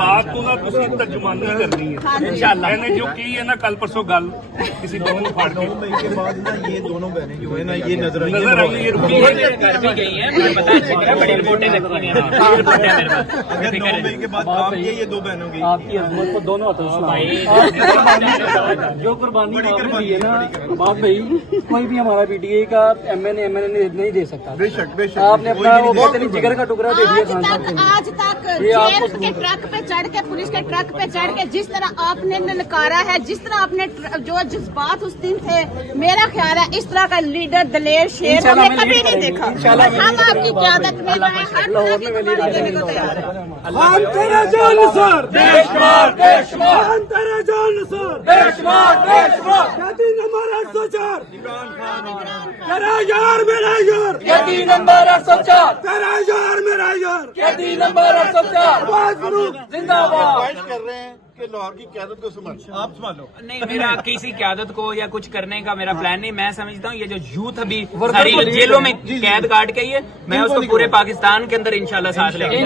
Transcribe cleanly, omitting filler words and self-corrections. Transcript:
ਬਾਤ ਤੋਂ ਨਾ ਤੁਸੀਂ ਤਰਜਮਾਨੀ ਕਰਨੀ ਹੈ इंशाल्लाह। मैंने जो की है ना कल परसों गल किसी दोनों ने फाड़ दी। 9 मई के बाद ना ये दोनों बहनें जो है ना ये नजर आई ये रुकी है घर भी गई है, मुझे पता है, बड़ी रिपोर्टें लगती हैं मेरे पास। अगर 9 मई के बाद आपके ये दो बहनों की आपकी अजमत को दोनों हाथों से सलाम। जो कुर्बानी आपने दी है ना बाप भाई, कोई भी हमारा पीटीआई का एमएनए नहीं दे सकता। बेशक आपने अपना वो कहते नहीं जिगर का टुकड़ा दे दिया खान साहब को। आज तक ये आपको जेल के ट्रक पे चढ़ के, पुलिस के ट्रक पे चढ़ के जिस तरह आपने ललकारा है, जिस तरह आपने जो जज्बात उस दिन थे, मेरा ख्याल है इस तरह का लीडर दलेर शेर हमने कभी नहीं देखा। हम आपकी क़यादत में हर तरह की कुर्बानी देने को तैयार है। ख्वाहिश कर रहे हैं कि लाहौर की क़यादत को आप संभालो। नहीं, मेरा किसी क़यादत को या कुछ करने का मेरा प्लान नहीं। मैं समझता हूँ ये जो यूथ अभी सारी जेलों में कैद काट के, ये मैं उसको पूरे पाकिस्तान के अंदर इंशाल्लाह साथ लेंगे।